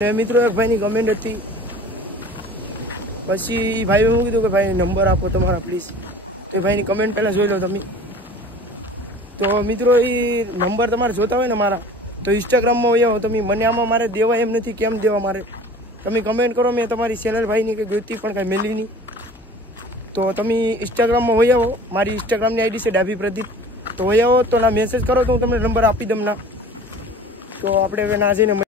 મિત્રો એક ભાઈની કમેન્ટ હતી, પછી ભાઈએ હું કીધું કે ભાઈ નંબર આપો તમારા પ્લીઝ. તો એ ભાઈની કમેન્ટ પહેલાં જોઈ લો તમે. તો મિત્રો એ નંબર તમારે જોતા હોય ને મારા, તો ઇન્સ્ટાગ્રામમાં હોય આવો તમે. મને આમાં મારે દેવા એમ નથી, કેમ દેવા મારે તમે કમેન્ટ કરો. મેં તમારી સેલર ભાઈની કે ગોતી પણ કાંઈ મેલી નહીં. તો તમે ઇન્સ્ટાગ્રામમાં હોય આવો, મારી ઇન્સ્ટાગ્રામની આઈડી છે ડાભી પ્રદીપ. તો હોય આવો તો ના મેસેજ કરો તો હું તમને નંબર આપી દઉં ના. તો આપણે હવે ના જઈને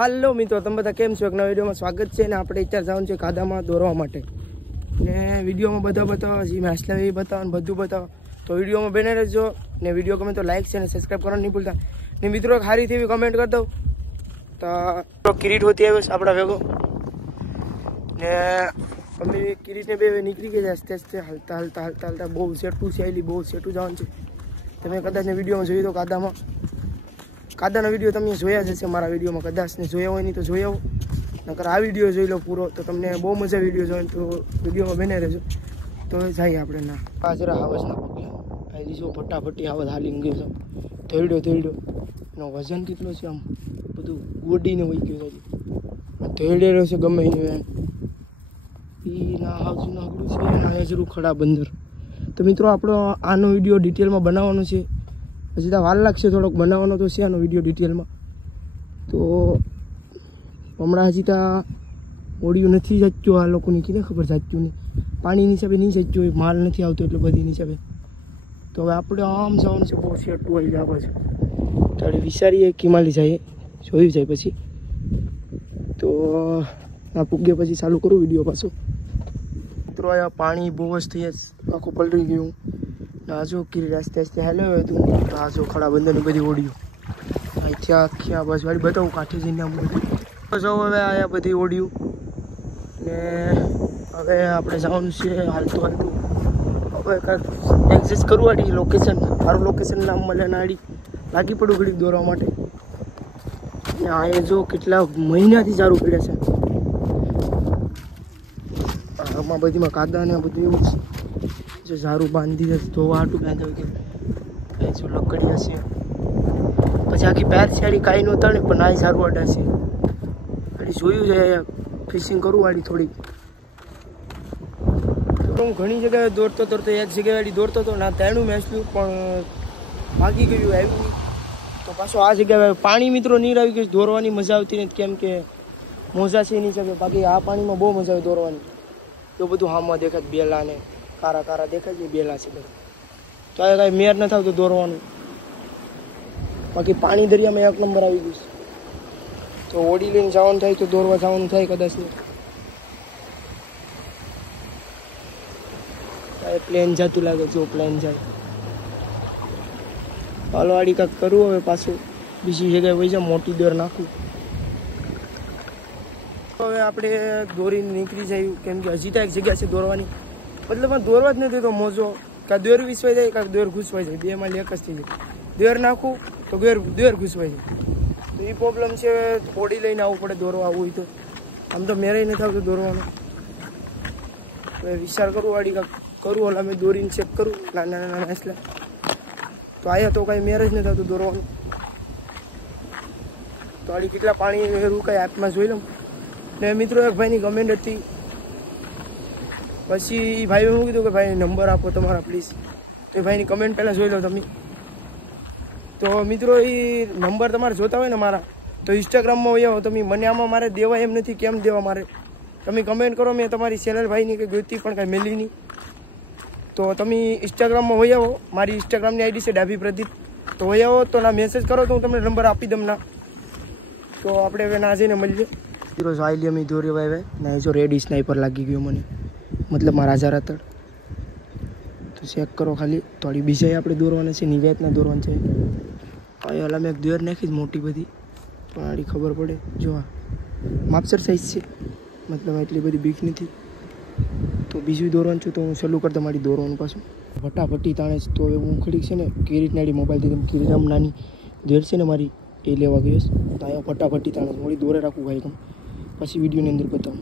હાલો મિત્રો, તમે બધા કેમ છો? એક નવા વિડીયોમાં સ્વાગત છે. ને આપણે અત્યારે જવાનું છે કાદામાં દોરવા માટે. ને વિડીયોમાં બધા બતાવો, જે માછલા એ બતાવો ને બધું બતાવો. તો વિડીયોમાં બને રહેજો. ને વિડીયો ગમે તો લાઈક છે અને સબસ્ક્રાઈબ કરવાનું નહીં ભૂલતા. ને મિત્રો એક સારી એવી કમેન્ટ કરી દઉં તો કિરીટ હોતી આવ્યો છે આપણા ભેગો. ને અમે કિરીટને બે નીકળી ગયા આસ્તે આસ્તે હાલતા હાલતા હાલતા હાલતા. બહુ સેટું છે, આવેલી બહુ સેટું જવાનું છે. તમે કદાચ વિડીયોમાં જોઈ દો કાદાનો વિડીયો તમે જોયા જ હશે મારા વિડીયોમાં. કદાચ ને જોયા હોય નહીં તો જોઈ આવો, નકર આ વિડીયો જોઈ લો પૂરો તો તમને બહુ મજા વિડીયો જોઈને. તો વિડીયોમાં બને રહેજો. તો જઈએ આપણે ના આ જરા હાવસ ના પગલે આવી જો ફટાફટી હાવસ હાલી ગયો છે. થોડ્યો એનો વજન કેટલો છે, આમ બધું ગોડીને વહી ગયું છે. થોડેલો છે ગમે એને એ ના હાવજું નાગડું છે. ના જરૂર ખડા બંદર. તો મિત્રો આપણો આનો વિડીયો ડિટેલમાં બનાવવાનો છે. હજી તો વાર લાગશે થોડોક બનાવવાનો તો છે આનો વિડીયો ડિટેલમાં. તો હમણાં હજી ત્યાં ઓડિયું નથી જચ્યું. આ લોકોની કીને ખબર જાચ્યું નહીં, પાણીની હિસાબે નહીં જચ્યું, માલ નથી આવતો એટલે બધી હિસાબે. તો હવે આપણે આમ જવાનું છે. બહુ સેટું આવી જાય પાછું. તો આપણે વિચારીએ કિમાલી જાય, જોયું જાય પછી. તો આ પૂગે પછી ચાલુ કરું વિડીયો પાછો. મિત્રો આ પાણી બહુ જ થઈ આખું પલટી ગયું. આજો કિરીટ આસ્તે આસ્તે હેલો હતું. આજો ખડા બંદરની બધી ઓડિયો અહીંથી આખી આ બસ વાળી બતાવું કાઠી જઈને આમ બધું જો. હવે આયા બધી ઓડિયું ને હવે આપણે જવાનું છે હાલતું. હવે કાંઈક એડજસ્ટ કરવું આડી લોકેશન, સારું લોકેશન નામ મળે ને આડી લાગી પડું ઘડીક દોરવા માટે. ને આ જો કેટલા મહિનાથી સારું પડે છે. આમાં બધીમાં કાદા ને બધું એવું જ જો સારું બાંધી ધોવા હાટું બાંધ્યું કે જો લકડી હશે. પછી આખી પેર સાડી કાંઈ નહોતા ને પણ આ સારું અડા છે. આડી જોયું છે અહીંયા ફિશિંગ કરવું આડી થોડીક. હું ઘણી જગ્યાએ દોડતો એક જગ્યાએ આડી દોડતો હતો ના તેનું મેસલું પણ ભાગી ગયું આવ્યું. તો પાછો આ જગ્યાએ પાણી મિત્રો નીર આવી ગયું. દોરવાની મજા આવતી નથી કેમ કે મોજા છે નહીં શકે. બાકી આ પાણીમાં બહુ મજા આવે દોરવાની. તો બધું હામાં દેખાય બેલા ને કારા દેખાય છે બેલા છે બધા. તો આ કાંઈ મેર નથી આવતો દોરવાનું. બાકી પાણી દરિયામાં એક નંબર આવી ગયું છે. તો ઓડી લઈને જવાનું થાય તો દોરવા જવાનું થાય કદાચ નહીં. પ્લેન જતું લાગે જો પ્લેન જાય. હાલો આડી કાંક કરવું હવે પાછું બીજી જગ્યાએ વહી જાય મોટી દોર નાખું. હવે આપણે દોરીને નીકળી જાય કેમ કે હજી તો એક જગ્યા છે દોરવાની. મતલબ દોરવા જ નથી તો મોજો કાં દોર વિસવાઈ જાય કાં દોર ઘૂસવાઈ જાય. બેમાં એક જ થઈ જાય. દોર નાખું તો દોર ઘૂસવાઈ જાય. તો એ પ્રોબ્લેમ છે. ઓડી લઈને આવવું પડે દોરવા આવવું હોય તો. આમ તો મેરે નથી આવતું દોરવાનું. હવે વિચાર કરું આડી કાંક કરું. ઓલા મેં દોરીને ચેક કરું નાના માછલા. તો આયા તો કાંઈ મેર જ નથી આવતું દોરવાનું. તો આડી કેટલા પાણી રૂ કાંઈ હાથમાં જોઈ લઉં. ને મિત્રો એક ભાઈની કમેન્ટ હતી, પછી ભાઈએ હું કીધું કે ભાઈ નંબર આપો તમારા પ્લીઝ. તો એ ભાઈની કમેન્ટ પહેલાં જોઈ લો તમે. તો મિત્રો એ નંબર તમારે જોતા હોય ને મારા, તો ઇન્સ્ટાગ્રામમાં હોય આવો તમે. મને આમાં મારે દેવા એમ નથી, કેમ દેવા મારે તમે કમેન્ટ કરો. મેં તમારી સેલર ભાઈની કે ગોતી પણ કાંઈ મેલી નહીં. તો તમે ઇન્સ્ટાગ્રામમાં હોય આવો, મારી ઇન્સ્ટાગ્રામની આઈડી છે ડાભી પ્રદીપ. તો હોય આવો તો ના મેસેજ કરો તો હું તમને નંબર આપી દઉં ના. તો આપણે હવે ના જઈને મળીએ. હીરો આઈલી અમે દોરી વાય ના જો રેડી સ્નાઈપર લાગી ગયો મને, મતલબ મારા હજાર હતા. તો ચેક કરો ખાલી. તો આડી બીજા આપણે દોરવાના છે, નિવેતના દોરવાના છે. અહીં ઓલા મેં એક દોર નાખી જ મોટી બધી પણ આડી ખબર પડે. જો આ માપસર સાઈઝ છે, મતલબ એટલી બધી બીક નથી. તો બીજું દોરવાનું છું તો હું ચાલુ કરતા મારી દોરવાનું પાછું ફટાફટી તાણે જ. તો હું ખડીક છે ને કિરીટ નાડી મોબાઈલથી કિરીટ આમ નાની દોર છે ને મારી એ લેવા ગયો છે. તો અહીંયા ફટાફટી તાણે થોડી દોરે રાખું ભાઈ ગમ. પછી વિડીયોની અંદર બતાવું.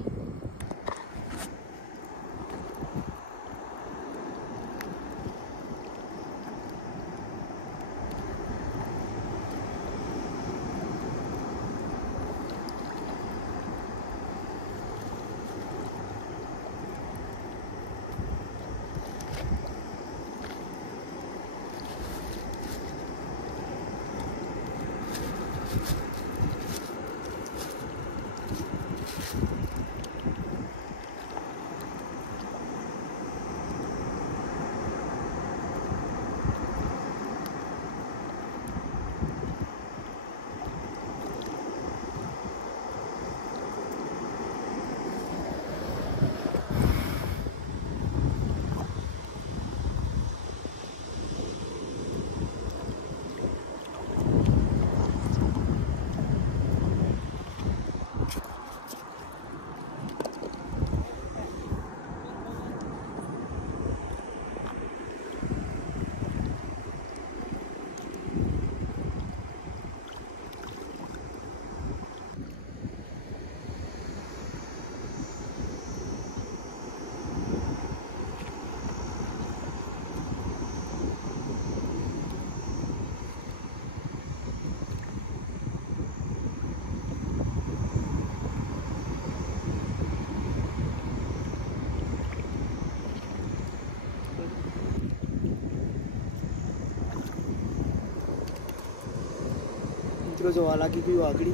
શકો છો આ લાગી ગયું આગળ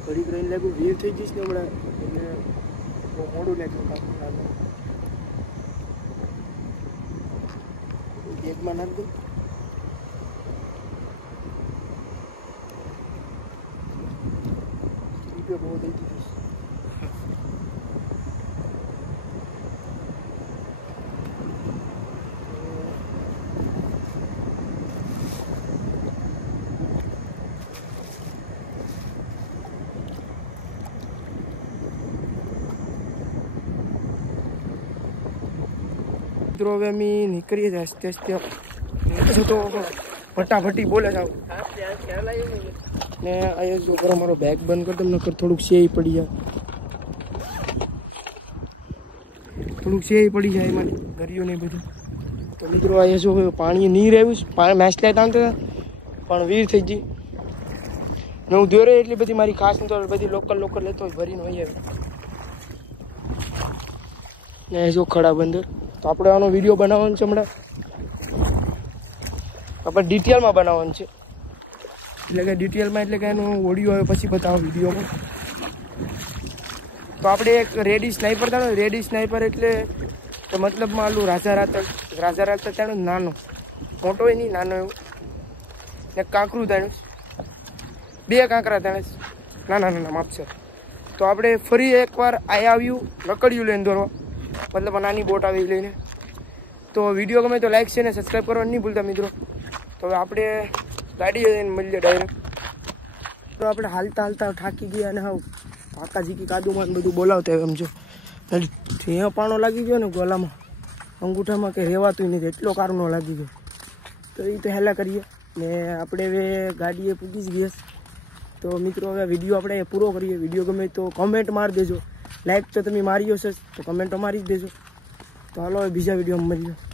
ઘડીક રહીને લાગ્યું વેર થઈ જઈશ ને હમણાં એટલે બહુ મોડું લાગ્યું કાપવું બેગમાં નાખ દઉં બહુ થઈ ગઈ મિત્રો હવે અમે નીકળીએ છીએ આસ્તે આસ્તે તો ફટાફટી બોલે જાવ ને અહીંયા જો કરો મારો બેગ બંધ કરી દઉં નકર થોડુંક શેય પડી જાય એમાં ગરિયું ને બધું તો મિત્રો અહીંયા જો પાણી નહીં રહ્યું મેચ લાઈટ આવતા પણ વીર થઈ ગઈ ને હું દોરે એટલી બધી મારી ખાસ તો બધી લોકલ લેતો હોય ભરીને હોય ને જો ખડા બંદર તો આપણે આનો વિડીયો બનાવવાનો છે હમણાં આપણે ડિટેલમાં બનાવવાનું છે એટલે કે ડિટેલમાં એટલે કે એનું ઓડિયો આવે પછી બતાવો વિડીયોમાં તો આપણે એક રેડી સ્નાઈપર તાણો રેડી સ્નાઈપર એટલે તો મતલબમાં આલું રાજા રાતા તાણો નાનો મોટો હોય નહીં નાનો એવું ને કાંકરું તાણ્યું 2 કાંકરા તાણે નાના માપશે તો આપણે ફરી એકવાર આવ્યું રકડિયું લઈને દોરવા મતલબ નાની બોટ આવે એ લઈને તો વિડીયો ગમે તો લાઈક છે ને સબસ્ક્રાઈબ કરવાનું નહીં ભૂલતા મિત્રો તો હવે આપણે ગાડી જઈને મળીએ ડાયરેક્ટ તો આપણે હાલતા થાકી ગયા અને હા કાકાજી કી કાદુમાં બધું બોલાવતા એમ જો ત્યાં પાણો લાગી ગયો ને ગોલામાં અંગૂઠામાં કે રહેવાતું નથી એટલો કારનો લાગી ગયો તો એ તો હેલા કરીએ ને આપણે હવે ગાડીએ પૂગી જ ગયા તો મિત્રો હવે વિડીયો આપણે પૂરો કરીએ વિડીયો ગમે તો કમેન્ટ મારી દેજો લાઈક તો તમે મારી હશે તો કમેન્ટો મારી જ દેજો તો હાલો હવે બીજા વિડીયોમાં મળીએ